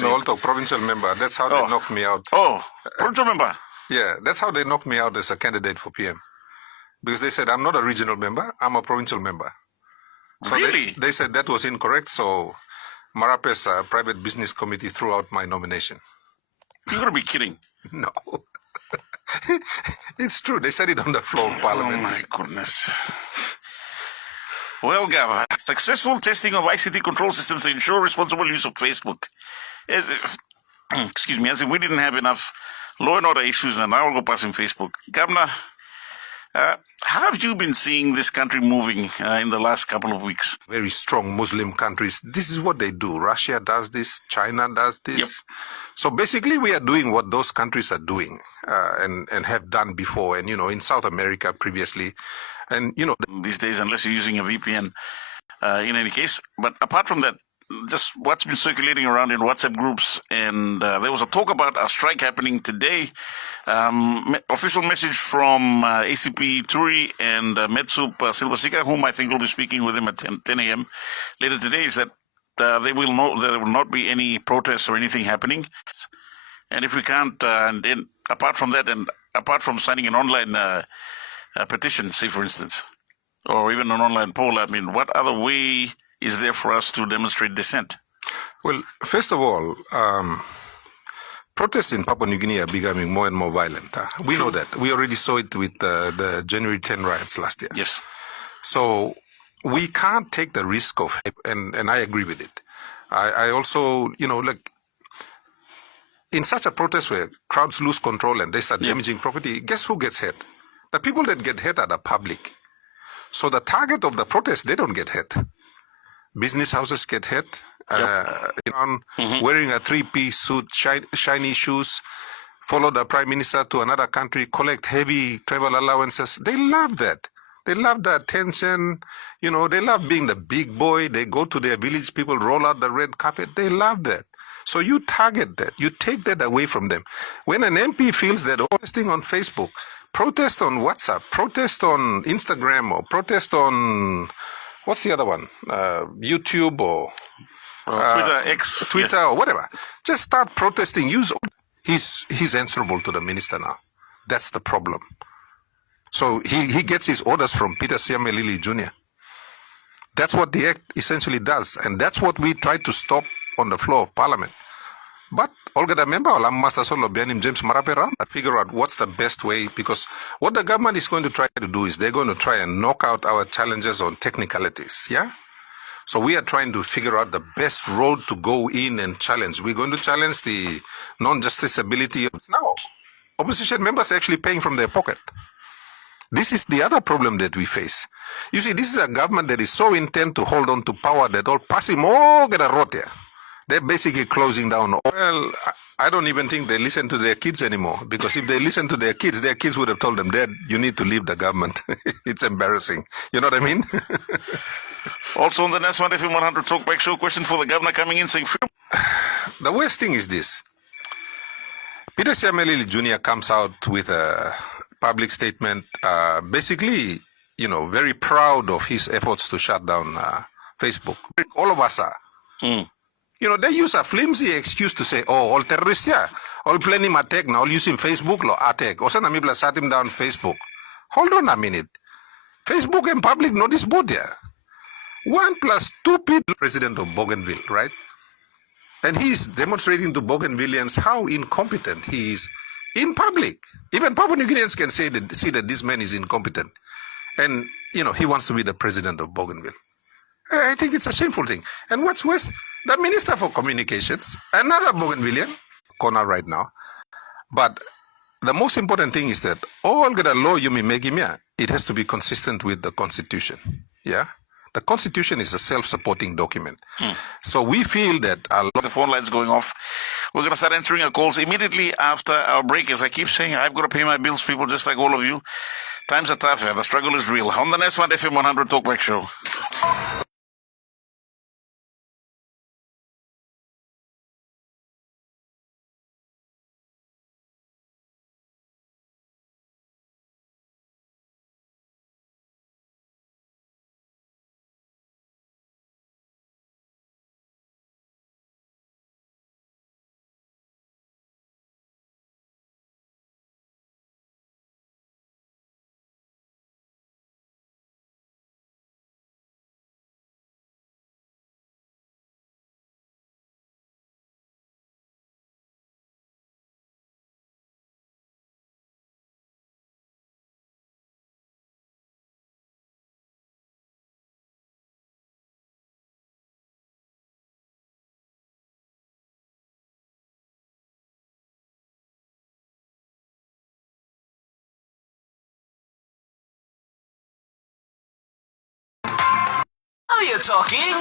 No, also provincial member. That's how they knocked me out. Oh, provincial member. Yeah, that's how they knocked me out as a candidate for PM. Because they said, I'm not a regional member, I'm a provincial member. So really? they said that was incorrect, so Marape's private business committee threw out my nomination. You're going to be kidding. No. It's true. They said it on the floor of Parliament. Oh, my goodness. Well, Gav, successful testing of ICT control systems to ensure responsible use of Facebook. As if, excuse me, as if we didn't have enough law and order issues and now we'll go passing Facebook. Governor, how have you been seeing this country moving in the last couple of weeks? Very strong Muslim countries. This is what they do. Russia does this. China does this. Yep. So basically, we are doing what those countries are doing and have done before. And, in South America previously. And, these days, unless you're using a VPN, in any case. But apart from that, just what's been circulating around in WhatsApp groups, and there was a talk about a strike happening today. Official message from ACP Turi and Metsup Silvasika, whom I think will be speaking with him at 10 a.m. later today, is that there will not be any protests or anything happening. And if we can't, and then apart from that, and apart from signing an online petition, say for instance, or even an online poll, I mean, what other way is there for us to demonstrate dissent? Well, first of all, protests in Papua New Guinea are becoming more and more violent. We know that. We already saw it with the January 10 riots last year. Yes. So we can't take the risk of, and I agree with it. I also, in such a protest where crowds lose control and they start damaging property, guess who gets hurt? The people that get hurt are the public. So the target of the protest, they don't get hurt. Business houses get hit. Wearing a three-piece suit, shiny shoes, follow the prime minister to another country, collect heavy travel allowances. They love that. They love the attention. They love being the big boy. They go to their village, people roll out the red carpet. They love that. So you target that. You take that away from them. When an MP feels that posting on Facebook, protest on WhatsApp, protest on Instagram, or protest on what's the other one? YouTube or Twitter or whatever. Just start protesting. He's answerable to the minister now. That's the problem. So he gets his orders from Peter Siamelili Jr. That's what the act essentially does, and that's what we try to stop on the floor of Parliament. But Olga the member, Master Solo Bianim James Marapera, figure out what's the best way, because what the government is going to try to do is they're going to try and knock out our challenges on technicalities, yeah? So we are trying to figure out the best road to go in and challenge. We're going to challenge the non-justiciability. Now, opposition members are actually paying from their pocket. This is the other problem that we face. You see, this is a government that is so intent to hold on to power that all passing more get a rot here. They're basically closing down. Well, I don't even think they listen to their kids anymore, because if they listen to their kids would have told them, Dad, you need to leave the government. It's embarrassing. You know what I mean? Also on the next one, FM 100 Talkback Show, question for the governor coming in saying, the worst thing is this. Peter Siamelili Jr. comes out with a public statement, basically, very proud of his efforts to shut down Facebook. All of us are. They use a flimsy excuse to say, all terrorists, all planning attack, now all using Facebook, attack. Or namibla shut him down Facebook. Hold on a minute. Facebook and public notice board here. 1 + 2 people, president of Bougainville, right? And he's demonstrating to Bougainvilleans how incompetent he is in public. Even Papua New Guineans can see that this man is incompetent. And, he wants to be the president of Bougainville. I think it's a shameful thing. And what's worse, the Minister for Communications, another Bougainvillean, corner right now. But the most important thing is that all the law you may make him, it has to be consistent with the Constitution. Yeah? The Constitution is a self-supporting document. So we feel that the phone line's going off. We're going to start answering our calls immediately after our break. As I keep saying, I've got to pay my bills, people, just like all of you. Times are tough. The struggle is real. On the next one, FM 100 Talkback Show. Radio Talking?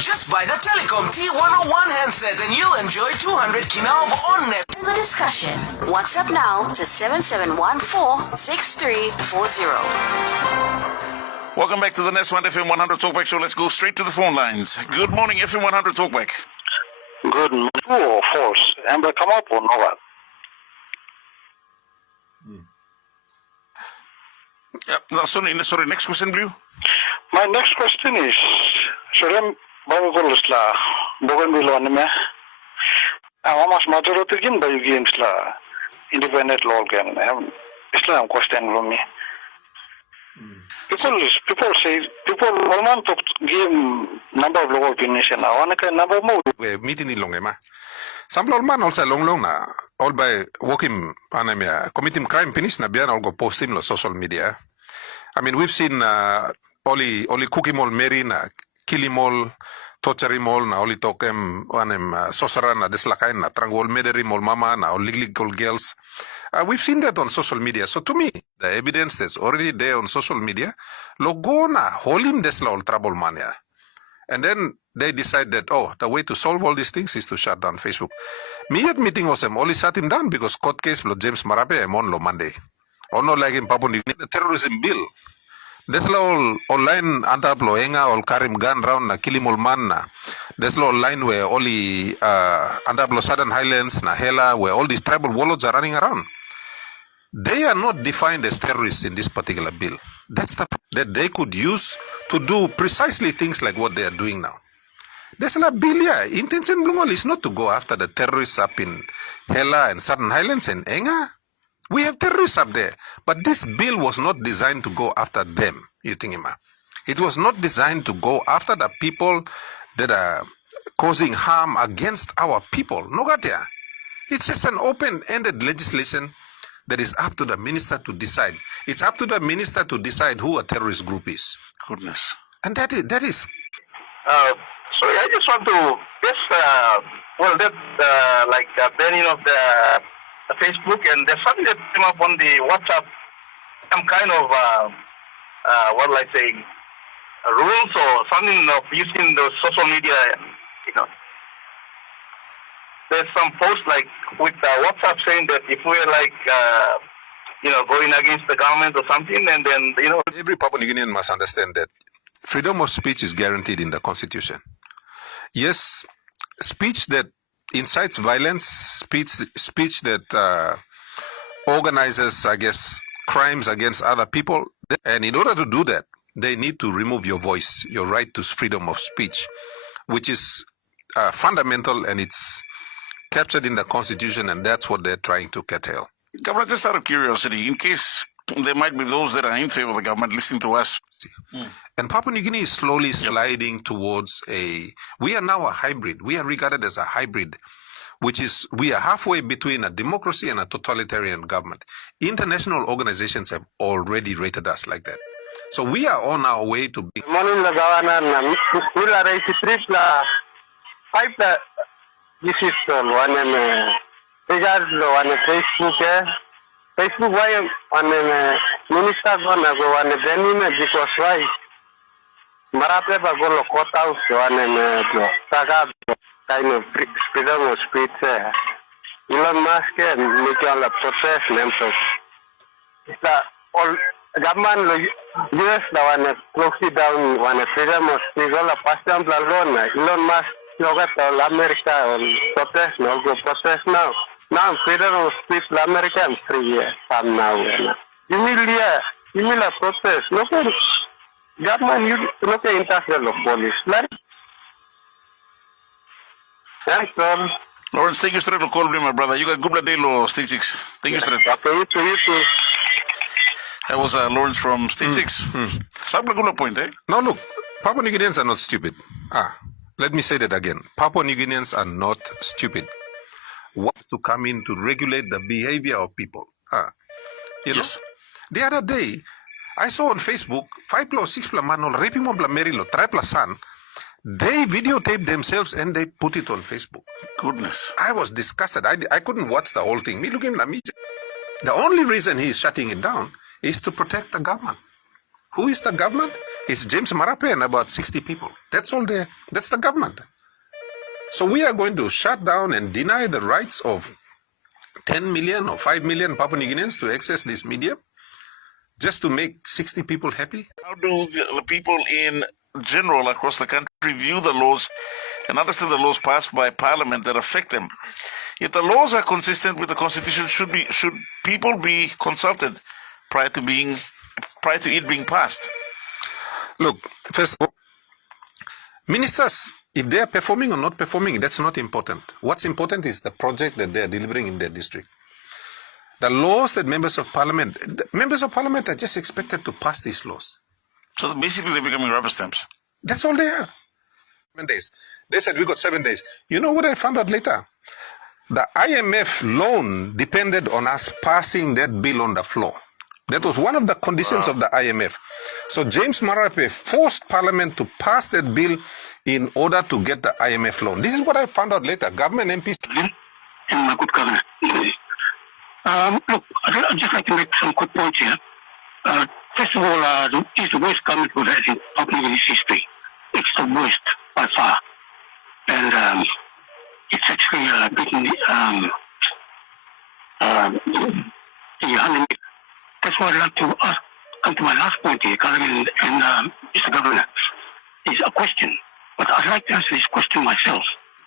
Just buy the Telecom T101 handset and you'll enjoy 200 kina of on-net. In the discussion, WhatsApp now to 7714-6340. Welcome back to the Nest One FM 100 Talkback Show. Let's go straight to the phone lines. Good morning, FM 100 Talkback. Good morning. True or false? Amber, come up or no? Sorry, next question, Blue. My next question is, Suram Babukulusla, Bougainville anime. How majority again by games la independent law game. Islam question from me. People say people want to give number of local opinion. I want to number more. We meeting in Longema. Sample man also long na all by working anemia committing crime finish na bian all go post him on social media. I mean we've seen only cookie mall Mary na kill him all, torture him all na only talk him sorcerer na deslakain na trangol murder him all mama na all legal girls. We've seen that on social media. So to me, the evidence that's already there on social media, logo na holim desla all trouble mania. And then they decide that, the way to solve all these things is to shut down Facebook. Me at meeting was only shut him down because court case lo James Marape on lo Monday. Or no like in Papua New Guinea, the terrorism bill. There's all online antap lo enga all karim gun round na kilim all man na. There's all online where only antap lo Southern Highlands na Hela where all these tribal warlords are running around. They are not defined as terrorists in this particular bill. That's the that they could use to do precisely things like what they are doing now. There's a bill, yeah. Intention Blumol is not to go after the terrorists up in Hela and Southern Highlands and Enga. We have terrorists up there. But this bill was not designed to go after them, you think, Ima. It was not designed to go after the people that are causing harm against our people. No, Gatia. It's just an open-ended legislation that is up to the minister to decide. It's up to the minister to decide who a terrorist group is. Goodness. And that is. Sorry, I just want to banning of the Facebook, and there's something that came up on the WhatsApp, some kind of rules or something of using the social media. There's some post like with WhatsApp saying that if we're going against the government or something, and then every Papua New Guinean must understand that freedom of speech is guaranteed in the Constitution. Yes, speech that incites violence, speech that organizes, I guess, crimes against other people, and in order to do that, they need to remove your voice, your right to freedom of speech, which is fundamental, and it's captured in the Constitution, and that's what they're trying to curtail. Governor, just out of curiosity, in case there might be those that are in favor of the government listening to us. And Papua New Guinea is slowly sliding towards we are now a hybrid. We are regarded as a hybrid, which is, we are halfway between a democracy and a totalitarian government. International organizations have already rated us like that. So we are on our way to be. This is one regard one Facebook why one minister gonna go one Benin because why Marape ba go court house one saga kind of freedom of speech Elon Musk and Michael protest themselves. The all government US the one close down one freedom of speech all past example alone Elon Musk all America or protest no go protest now. Now freedom of speech America and free from now. You will protest. No government you no can interfere with police. Thanks, sir. Lawrence, thank you straight to call me, my brother. You got good day, Stage 6. Thank you straight. Okay, you too. That was Lawrence from Stage 6. Some good point, eh? Now look, Papua New Guineans are not stupid. Let me say that again. Papua New Guineans are not stupid. Wants to come in to regulate the behavior of people. You know, the other day, I saw on Facebook, 5 plus 6 plus man, raping one plus Merilo, 3 plus son. They videotaped themselves and they put it on Facebook. Goodness. I was disgusted. I couldn't watch the whole thing. Me looking at me. The only reason he's shutting it down is to protect the government. Who is the government? It's James Marape and about 60 people. That's all there. That's the government. So we are going to shut down and deny the rights of 10 million or 5 million Papua New Guineans to access this media just to make 60 people happy? How do the people in general across the country view the laws and understand the laws passed by Parliament that affect them? If the laws are consistent with the Constitution, should people be consulted prior to it being passed? Look, first of all, ministers, if they are performing or not performing, that's not important. What's important is the project that they are delivering in their district. The laws that members of parliament are just expected to pass these laws. So basically they're becoming rubber stamps. That's all they are. 7 days. They said we got 7 days. You know what I found out later? The IMF loan depended on us passing that bill on the floor. That was one of the conditions of the IMF. So James Marape forced Parliament to pass that bill in order to get the IMF loan. This is what I found out later. Government MPs... And my good governor. Look, I'd just like to make some quick points here. First of all, it's the worst government we've had in Papua New Guinea's history. It's the worst by far. And it's actually beaten the 100. That's why I'd like to ask, come to my last point here, Colin and Mr. Governor, is a question. But I'd like to answer this question myself.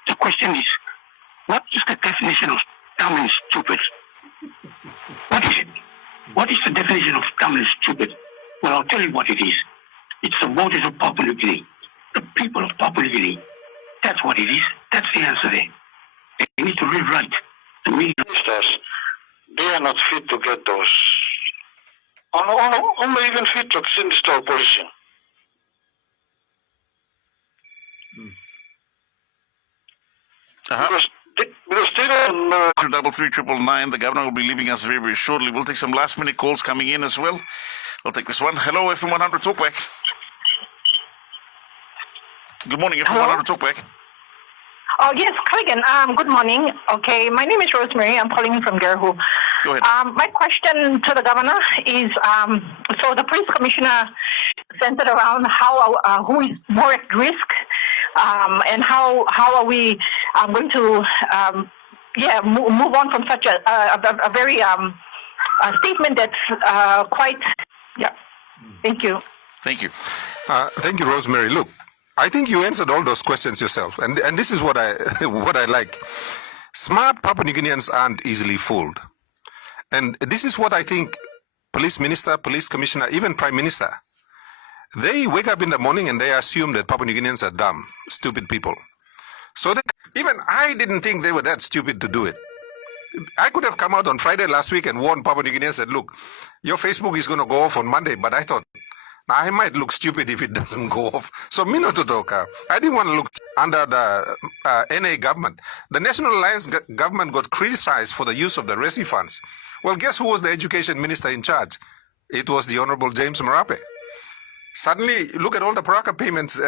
The question is, what is the definition of dumb and stupid? What is it? What is the definition of dumb and stupid? Well, I'll tell you what it is. It's the voters of Papua New Guinea. The people of Papua New Guinea. That's what it is. That's the answer there. They need to rewrite the media. They are not fit to get those. Only even fit to install position. Because they don't know. 33399. The governor will be leaving us very, very shortly. We'll take some last minute calls coming in as well. I'll take this one. Hello, FM 100 Talkback. Good morning, FM 100 Talkback. Oh, yes, Colin. Good morning. Okay, my name is Rosemary. I'm calling in from Gerhu. Go ahead. My question to the governor is, so the police commissioner centered around how who is more at risk, and how are we going to move on from such a very a statement that's quite Thank you. Thank you. Thank you, Rosemary. Look, I think you answered all those questions yourself, and this is what I like. Smart Papua New Guineans aren't easily fooled, and this is what I think. Police minister, police commissioner, even prime minister, they wake up in the morning and they assume that Papua New Guineans are dumb, stupid people. So that even I didn't think they were that stupid to do it. I could have come out on Friday last week and warned Papua New Guineans that, look, your Facebook is going to go off on Monday, but I thought, I might look stupid if it doesn't go off. So, Minototoka, I didn't want to look under the NA government. The National Alliance government got criticized for the use of the RESI funds. Well, guess who was the education minister in charge? It was the Honorable James Marape. Suddenly, look at all the Paraka payments,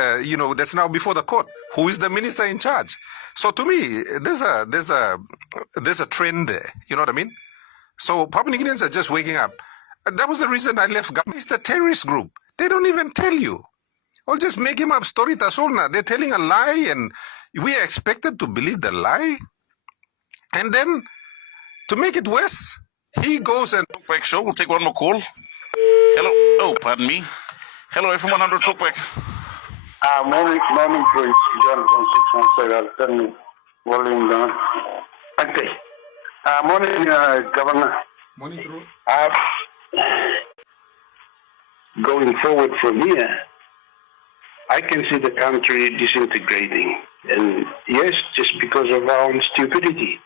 that's now before the court. Who is the minister in charge? So to me, there's a trend there. You know what I mean? So Papua New Guineans are just waking up. That was the reason I left government. It's the terrorist group. They don't even tell you. Or just make him up story tasolna. They're telling a lie and we are expected to believe the lie. And then, to make it worse, he goes and... Talkback show. We'll take one more call. Hello. Oh, pardon me. Hello, FM 100 Talkback. Morning, please. John from 617. I'll turn the volume down. Okay. Morning, Governor. Morning, Drew. Going forward from here, I can see the country disintegrating. And yes, just because of our own stupidity.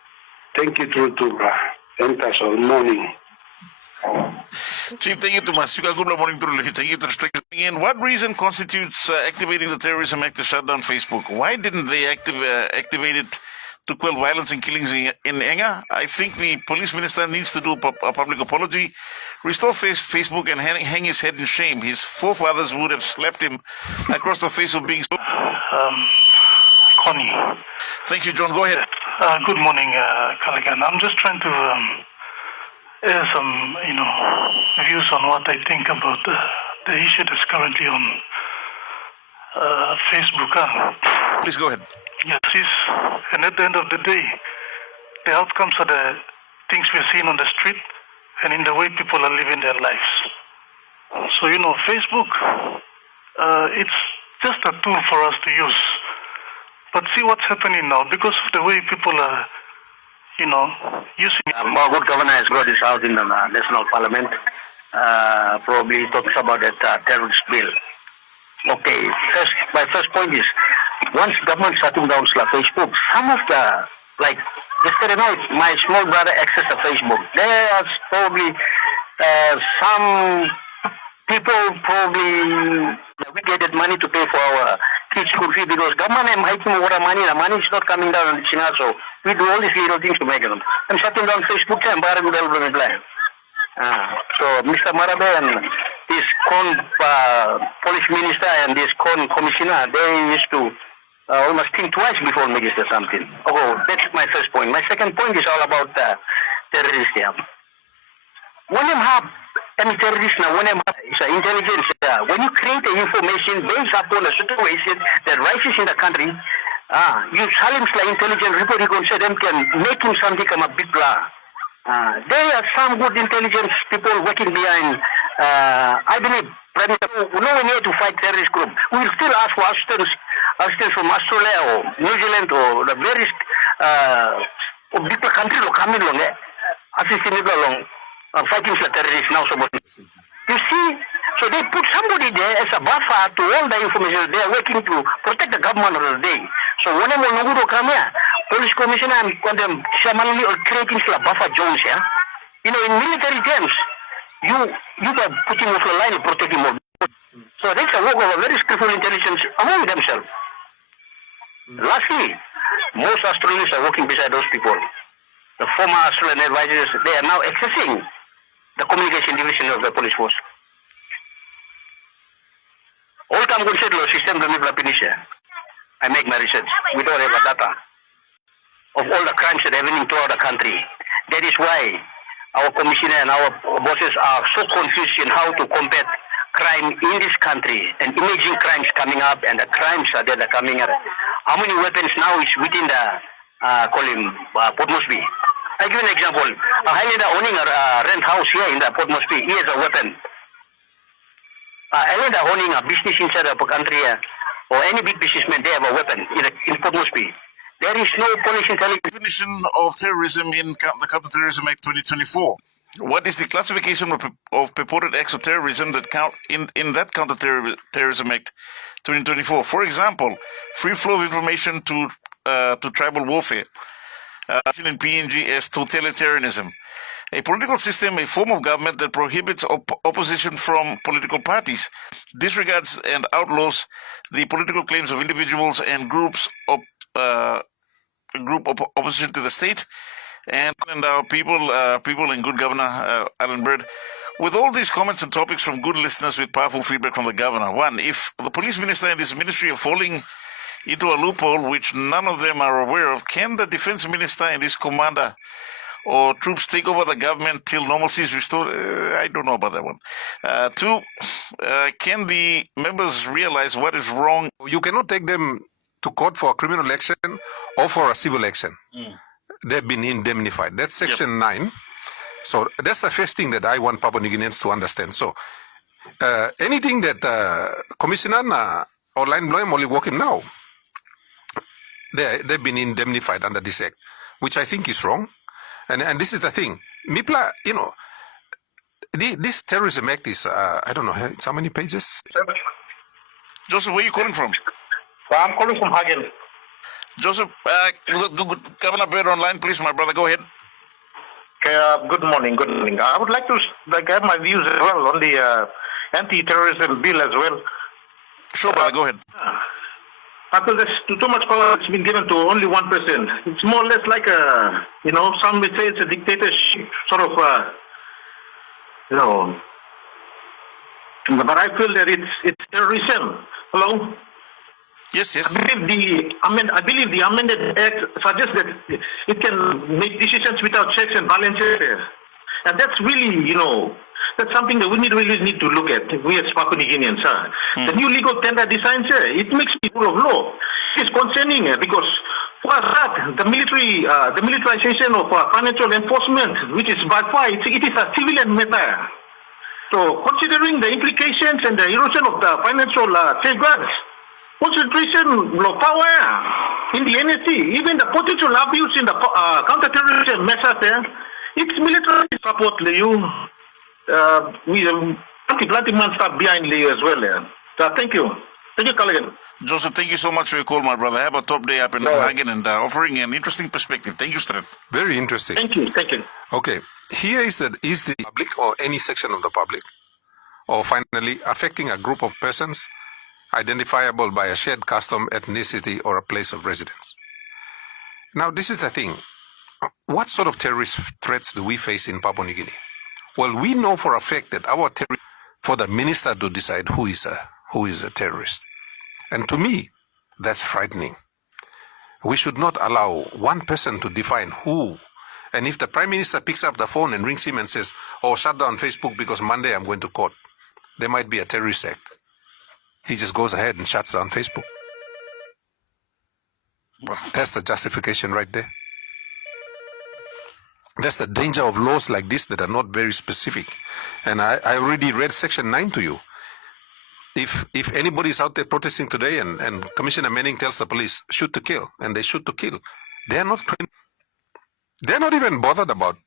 Thank you, Drew, to enter us all morning. Chief, thank you too much. Good morning, Drew. Thank you to restrict in. What reason constitutes activating the Terrorism Act to shut down Facebook? Why didn't they activate it to quell violence and killings in Enga? I think the police minister needs to do a public apology, restore Facebook, and hang his head in shame. His forefathers would have slapped him across the face of being so... Connie. Thank you, John. Go ahead. Good morning, Callaghan. I'm just trying to air some, views on what I think about the issue that's currently on Facebook. Please go ahead. Yes, and at the end of the day, the outcomes are the things we're seeing on the street and in the way people are living their lives. So, Facebook, it's just a tool for us to use. But see what's happening now, because of the way people are, using it. More good governor has brought this out in the National Parliament. Probably talks about that terrorist bill. Okay, my first point is, once government shutting down Facebook, some of the, like yesterday night, my small brother accessed the Facebook. There's probably some people we get money to pay for our kids' school fee because government is making more money. The money is not coming down in China, so we do all these little things to make them. I'm shutting down Facebook and so Mr. Marabe and this police minister and this commissioner, they used to almost think twice before making something. Oh, that's my first point. My second point is all about terrorists. When you have any terrorist now, when you have intelligence, when you create the information based upon a situation that rises in the country, you challenge the intelligence report, you can say them can make him something come a big blah. There are some good intelligence people working behind. I believe, Prime Minister, no one here to fight terrorist group. We will still ask for assistance from Australia or New Zealand or the various big countries will come in along, assisting along fighting the terrorists now. You see, so they put somebody there as a buffer to all the information. They are working to protect the government of the day. So whenever Nuguro come here, police commissioner and them creating a buffer zones here. In military terms, you are putting off the line and protecting more. So that's a work of a very skillful intelligence among themselves. Lastly, most Australians are working beside those people. The former Australian advisors, they are now accessing the communication division of the police force. All time good said system I make my research. We don't have a data of all the crimes that are happening throughout the country. That is why our commissioner and our bosses are so confused in how to combat crime in this country and imaging crimes coming up and the crimes that are coming up. How many weapons now is within the Port Moresby? I give you an example. A Highlander owning a rent house here in the Port Moresby, he has a weapon. A Highlander owning a business inside the country or any big businessman, they have a weapon in Port Moresby. There is no police intelligence. Definition of terrorism in the Counterterrorism Act 2024. What is the classification of purported acts of terrorism that count in that Counterterrorism Act 2024? For example, free flow of information to tribal warfare. In PNG as totalitarianism. A political system, a form of government that prohibits opposition from political parties, disregards and outlaws the political claims of individuals and groups of opposition to the state, and our people and good Governor Allan Bird. With all these comments and topics from good listeners with powerful feedback from the governor, one, if the police minister and this ministry are falling into a loophole which none of them are aware of, can the defense minister and his commander or troops take over the government till normalcy is restored? I don't know about that one. Two, can the members realize what is wrong? You cannot take them to court for a criminal action or for a civil action. They've been indemnified. That's Section 9. So that's the first thing that I want Papua New Guineans to understand. So anything that Commissioner or Line Bloem only working now, they've been indemnified under this act, which I think is wrong. And this is the thing. MIPLA, this terrorism act is, I don't know, it's how many pages? Joseph, where are you calling from? I'm calling from Hagen. Joseph, Governor Bird online, please, my brother, go ahead. Okay, good morning. I would like to have my views as well on the anti-terrorism bill as well. Sure, brother, go ahead. I feel there's too much power that's been given to only one person. It's more or less like some would say it's a dictatorship, sort of, But I feel that it's terrorism. Hello? Yes. I believe the amended act suggests that it can make decisions without checks and balances. And that's really, That's something that we really need to look at, we as Papua New Guineans. The new legal tender design, it makes people of law. It's concerning because for that, the militarization of financial enforcement, which is by far, it is a civilian matter. So considering the implications and the erosion of the financial safeguards, concentration of power in the NSC, even the potential abuse in the counter-terrorism measures, it's military support, Leo. We anti-planting man start behind Leo as well. So thank you. Thank you, Colleague. Joseph, thank you so much for your call, my brother. Have a top day up in Hagen and offering an interesting perspective. Thank you, Strat. Very interesting. Thank you. Thank you. Okay, here is the public or any section of the public, or finally affecting a group of persons identifiable by a shared custom, ethnicity, or a place of residence. Now, this is the thing. What sort of terrorist threats do we face in Papua New Guinea? Well, we know for a fact that our for the minister to decide who is a terrorist. And to me, that's frightening. We should not allow one person to define who. And if the Prime Minister picks up the phone and rings him and says, oh, shut down Facebook because Monday I'm going to court, there might be a terrorist act. He just goes ahead and shuts down Facebook. That's the justification right there. That's the danger of laws like this that are not very specific. And I already read Section 9 to you. If anybody is out there protesting today and Commissioner Manning tells the police, shoot to kill, and they shoot to kill, they're not even bothered about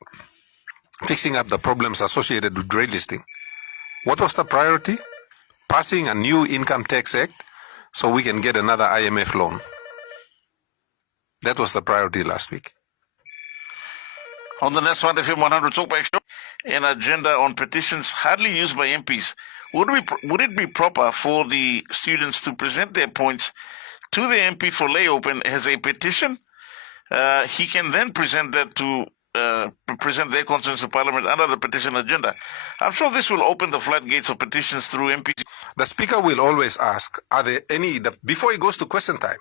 fixing up the problems associated with grey listing. What was the priority? Passing a new income tax act so we can get another IMF loan. That was the priority last week. On the next one, FM 100 Talkback Show, an agenda on petitions hardly used by MPs. Would it be proper for the students to present their points to the MP for lay open as a petition? He can then present that to present their concerns to Parliament under the petition agenda. I'm sure this will open the floodgates of petitions through MPs. The Speaker will always ask, are there any, before he goes to question time,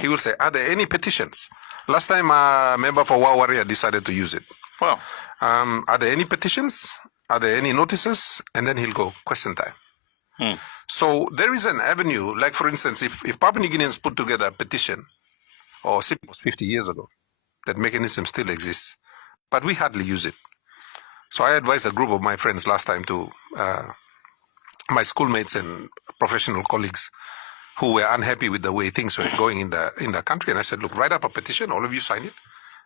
he will say, are there any petitions? Last time a member for Wawaria decided to use it. Well, are there any petitions? Are there any notices? And then he'll go, question time. So there is an avenue, like for instance, if Papua New Guineans put together a petition, or 50 years ago, that mechanism still exists, but we hardly use it. So I advised a group of my friends last time to my schoolmates and professional colleagues who were unhappy with the way things were going in the country. And I said, look, write up a petition, all of you sign it,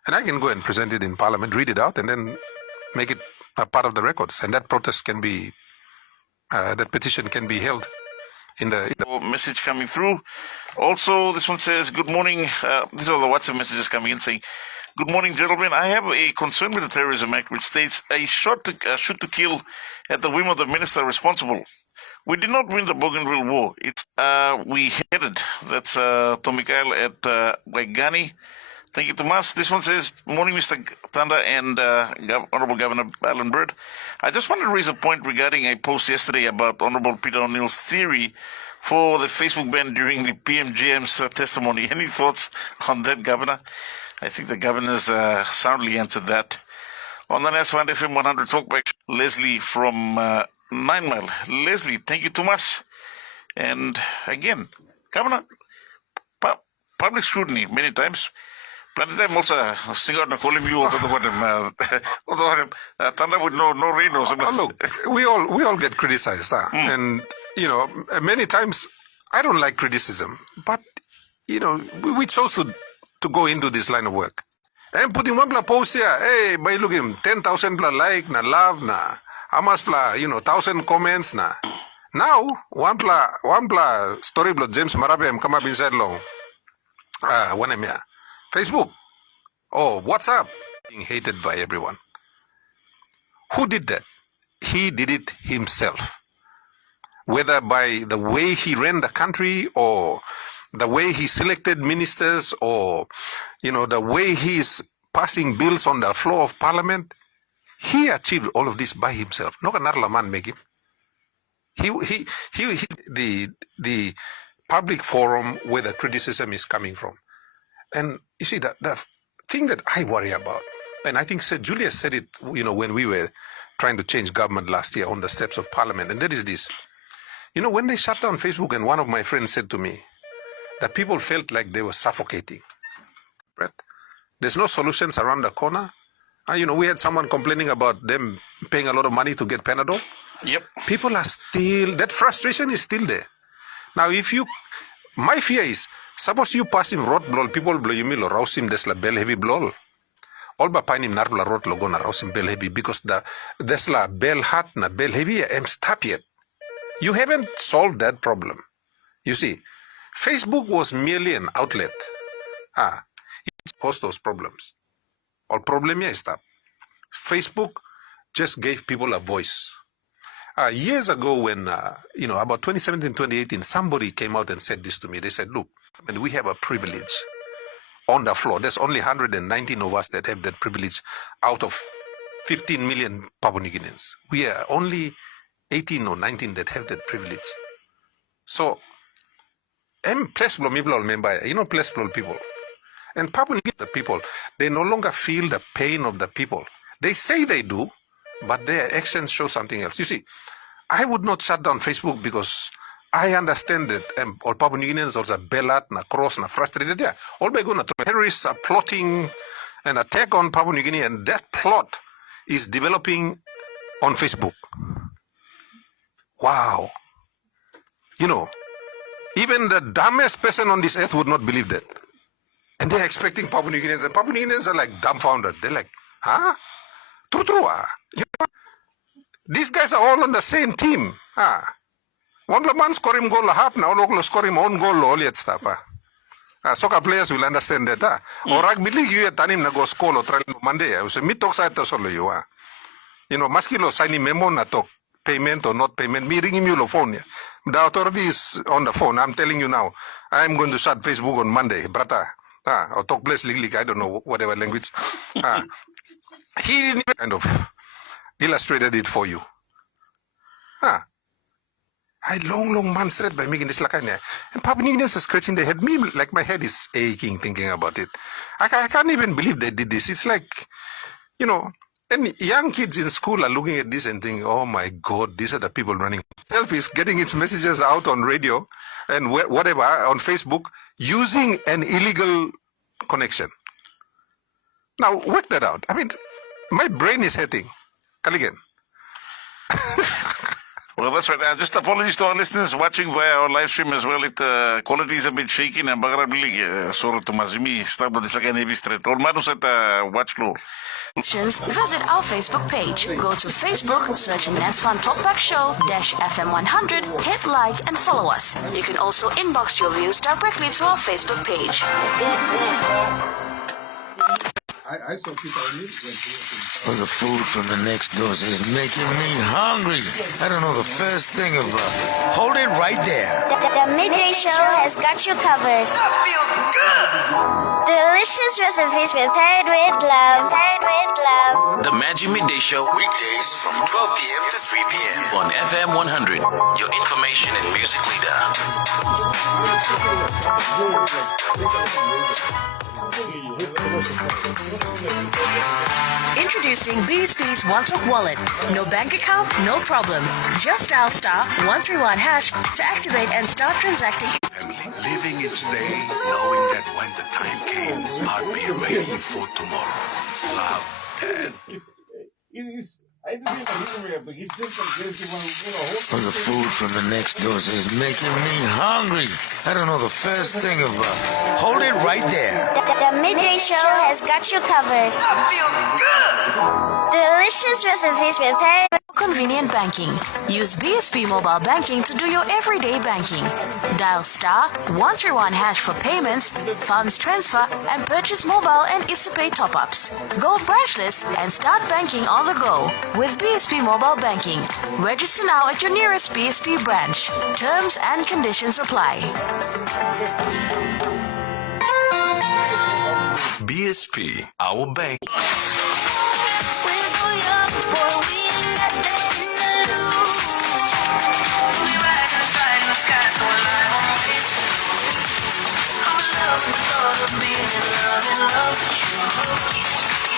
and I can go and present it in Parliament, read it out, and then make it a part of the records. And that protest can be, that petition can be held in the message coming through. Also, this one says, good morning. These are the WhatsApp messages coming in saying, good morning, gentlemen. I have a concern with the Terrorism Act, which states a shoot to kill at the whim of the minister responsible. We did not win the Bougainville War. We headed. That's Tomikael at Waigani. Thank you, Tomas. This one says, morning, Mr. Tanda and Honorable Governor Allan Bird. I just wanted to raise a point regarding a post yesterday about Honorable Peter O'Neill's theory for the Facebook ban during the PMGM's testimony. Any thoughts on that, Governor? I think the Governor's soundly answered that. On the next one, FM 100 Talkback, Leslie from 9 Mile. Leslie, thank you, Tomas. And again, Governor, public scrutiny many times. Plenty time also sing out calling you to the Tanda with no radios. Look, we all get criticized, and you know, many times I don't like criticism, but you know, we chose to go into this line of work. And putting one post here, hey, by look him 10,000 like na love na amas 1,000 comments na. Now one story blood James Marabe come up inside long. One Facebook. Oh, WhatsApp. Being hated by everyone. Who did that? He did it himself. Whether by the way he ran the country or the way he selected ministers or, you know, the way he's passing bills on the floor of Parliament, he achieved all of this by himself. No another man make him. He the public forum where the criticism is coming from. And you see, the thing that I worry about, and I think Julius said it, you know, when we were trying to change government last year on the steps of parliament, and that is this. When they shut down Facebook, and one of my friends said to me that people felt like they were suffocating. Right? There's no solutions around the corner. We had someone complaining about them paying a lot of money to get Panadol. Yep. People are still, that frustration is still there. Now, my fear is, suppose you pass him road blow, people blow you or rouse him, there's la bell heavy blow. All by pain him narbla road logo na rouse him bell heavy because there's la bell hat na bell heavy am stop yet. You haven't solved that problem. You see, Facebook was merely an outlet. It caused those problems. All problem is that Facebook just gave people a voice. Years ago when, about 2017, 2018, somebody came out and said this to me. They said, look, we have a privilege on the floor. There's only 119 of us that have that privilege out of 15 million Papua New Guineans. We are only 18 or 19 that have that privilege. So, place people. And Papua New Guinea people, they no longer feel the pain of the people. They say they do, but their actions show something else. You see, I would not shut down Facebook because I understand that all Papua New Guineans also bellat, na cross, na frustrated. Yeah, all by going to terrorists are plotting an attack on Papua New Guinea, and that plot is developing on Facebook. Wow. Even the dumbest person on this earth would not believe that. And they're expecting Papua New Guineans, and Papua New Guineans are like dumbfounded. They're like, huh? True. These guys are all on the same team. One man score him goal half now, local score him own goal, all yet stuff. Soccer players will understand that. Or rugby league, you at Tanim Nago school or trial Monday. I say, Mitok side solo you are. Maskilo signing memo na talk payment or not payment. Me ringing you the phone. The authority is on the phone. I'm telling you now. I'm going to shut Facebook on Monday, brata. Or talk place legally, I don't know, whatever language. He didn't even kind of illustrated it for you. I long man straight by making this like and Papua New Guineans are scratching their head. Me, like my head is aching thinking about it. I can't even believe they did this. It's like, and young kids in school are looking at this and thinking, oh my God, these are the people running. Self is getting its messages out on radio and whatever, on Facebook, using an illegal connection. Now, work that out. I mean, my brain is hurting. Kaligan. Well, that's right. Just apologies to our listeners watching via our live stream as well. If quality is a bit shaky, and bagarabili sort to mazimi stable this like an heavy straight. Or manus at watch low. Visit our Facebook page. Go to Facebook, search Nesfan Talkback Show -FM100, hit like and follow us. You can also inbox your views directly to our Facebook page. I saw people the food from the next door is making me hungry. I don't know the first thing about it. Hold it right there. The midday show has got you covered. I feel good. Delicious recipes prepared with love. The Magic Midday Show, Weekdays from 12 p.m. to 3 p.m. on FM 100, your information and music leader. Introducing BSB's One-Talk Wallet. No bank account, no problem. Just dial *131# to activate and start transacting. Family, living each day, knowing that when the time came, I'd be ready for tomorrow. Love, Dad. The food from the next door is making me hungry. I don't know the first thing about it. Hold it right there. The midday show has got you covered. I feel good. Delicious recipes prepared. Convenient banking. Use BSB mobile banking to do your everyday banking. Dial *131# for payments, funds transfer, and purchase mobile and ISAPay top-ups. Go branchless and start banking on the go with BSB mobile banking. Register now at your nearest BSB branch. Terms and conditions apply. BSP, our bank.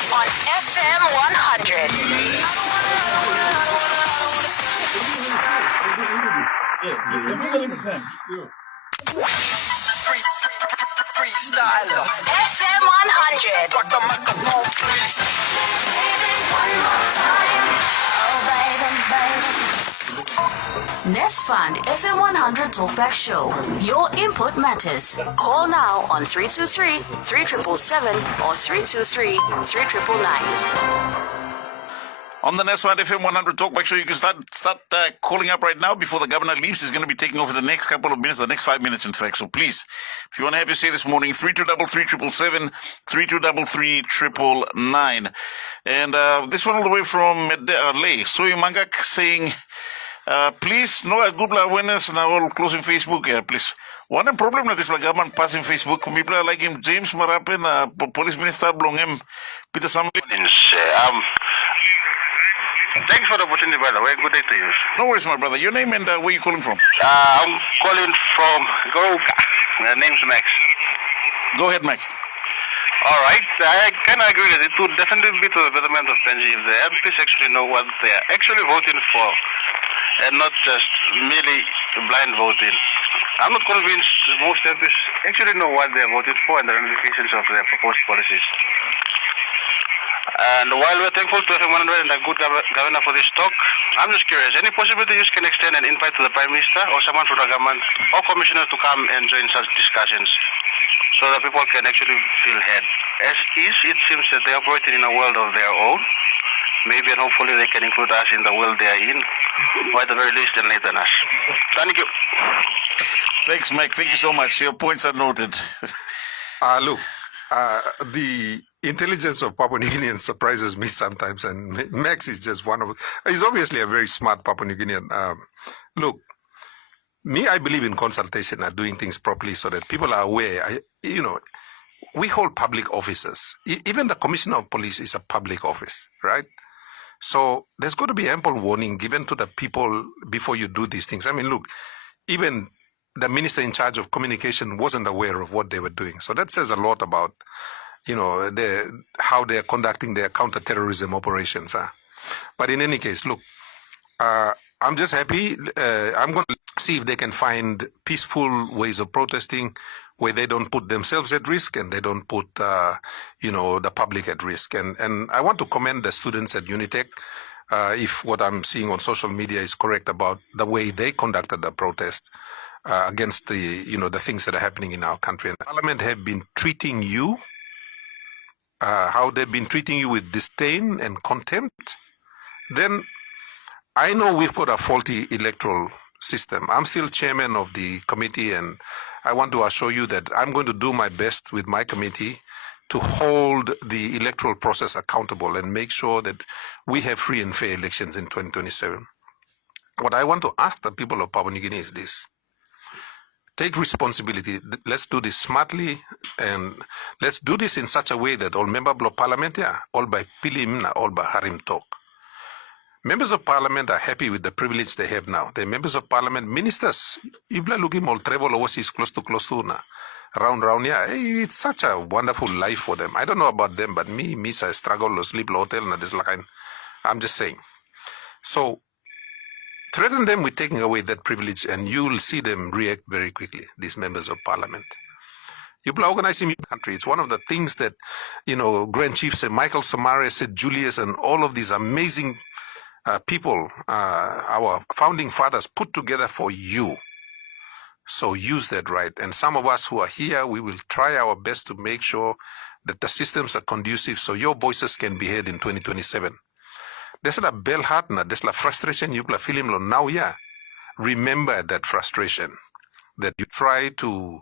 On FM 100. FM 100. Nest Fund FM 100 Talkback Show. Your input matters. Call now on 323-3777 or 323-3999. On the next one, FM 100 Talkback Show, you can start calling up right now before the governor leaves. He's going to be taking over the next couple of minutes, the next 5 minutes, in fact. So please, if you want to have your say this morning, 3233-777, 3233-999. And this one all the way from Lay, Soy Mangak saying, please, no Google awareness and all closing Facebook here, please. One problem na this government passing Facebook, people like him, James Marapen, police minister, belong him, Peter Sam. Thanks for the opportunity, brother. Very good day to you. No worries, my brother. Your name and where are you calling from? I'm calling from Goroka. My name's Max. Go ahead, Max. All right. I kind of agree that it would definitely be to the betterment of Penji if the MPs actually know what they are actually voting for and not just merely blind voting. I'm not convinced most MPs actually know what they are voting for and the ramifications of their proposed policies. And while we're thankful to FM 100 and a good governor for this talk, I'm just curious, any possibility you can extend an invite to the Prime Minister or someone from the government or commissioners to come and join such discussions so that people can actually feel heard? As is, it seems that they're operating in a world of their own. Maybe and hopefully they can include us in the world they are in, or at the very least enlighten us. Thank you. Thanks, Mike. Thank you so much. Your points are noted. Look, the intelligence of Papua New Guineans surprises me sometimes, and Max is just one of. He's obviously a very smart Papua New Guinean. Look, I believe in consultation and doing things properly so that people are aware. We hold public offices. Even the Commissioner of Police is a public office, right? So there's got to be ample warning given to the people before you do these things. I mean, look, even the minister in charge of communication wasn't aware of what they were doing. So that says a lot about, how they're conducting their counter-terrorism operations. But in any case, look, I'm just happy. I'm going to see if they can find peaceful ways of protesting where they don't put themselves at risk and they don't put, the public at risk. And I want to commend the students at Unitec, if what I'm seeing on social media is correct about the way they conducted the protest against the things that are happening in our country. And Parliament have been treating you, how they've been treating you with disdain and contempt, then I know we've got a faulty electoral system. I'm still chairman of the committee, and I want to assure you that I'm going to do my best with my committee to hold the electoral process accountable and make sure that we have free and fair elections in 2027. What I want to ask the people of Papua New Guinea is this. Take responsibility. Let's do this smartly, and let's do this in such a way that all members of parliament, all by pilim, all by harim talk. Members of parliament are happy with the privilege they have now. They're members of parliament, ministers. Ibla looking all travel overseas close to na. Round, yeah. It's such a wonderful life for them. I don't know about them, but me, I struggle to sleep hotel na this like I'm just saying. So threaten them with taking away that privilege, and you'll see them react very quickly, these members of parliament. You organizing your country. It's one of the things that, Grand Chief said, Michael Samare said, Julius, and all of these amazing people, our founding fathers put together for you. So use that right. And some of us who are here, we will try our best to make sure that the systems are conducive so your voices can be heard in 2027. There's a bell heart, there's a frustration you play feeling now, yeah. Remember that frustration that you try to,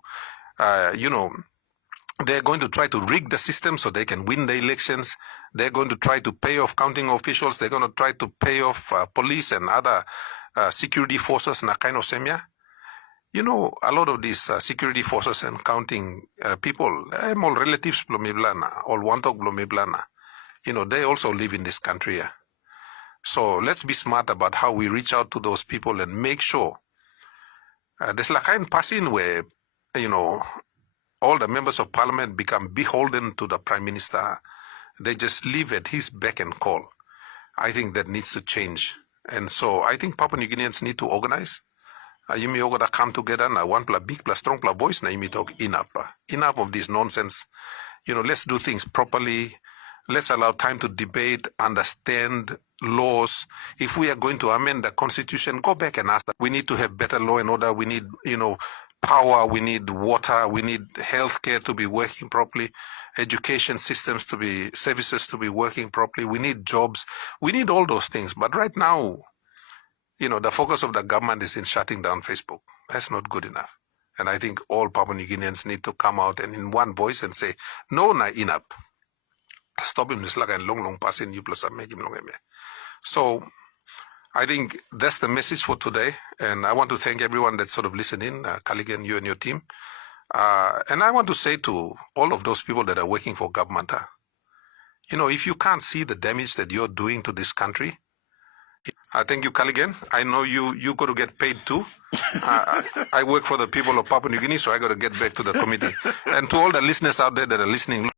they're going to try to rig the system so they can win the elections. They're going to try to pay off counting officials. They're going to try to pay off police and other security forces in a kind of semia. A lot of these security forces and counting people, all relatives, all wantok, they also live in this country. Yeah. So let's be smart about how we reach out to those people and make sure there's like a passing where, all the members of parliament become beholden to the prime minister. They just live at his beck and call. I think that needs to change. And so I think Papua New Guineans need to organize. Yumi Ogoda come together na one plus big plus strong plus voice na yumi talk enough. Enough of this nonsense. Let's do things properly. Let's allow time to debate, understand laws. If we are going to amend the constitution, go back and ask that. We need to have better law and order. We need, power. We need water. We need healthcare to be working properly. Education systems services to be working properly. We need jobs. We need all those things. But right now, the focus of the government is in shutting down Facebook. That's not good enough. And I think all Papua New Guineans need to come out and in one voice and say, no, na enough. Stop him this like a long passing you plus make him long. So I think that's the message for today. And I want to thank everyone that's sort of listening, Kaligan, you and your team. And I want to say to all of those people that are working for government, if you can't see the damage that you're doing to this country, thank you, Kaligan. I know you got to get paid too. I work for the people of Papua New Guinea, so I got to get back to the committee. And to all the listeners out there that are listening,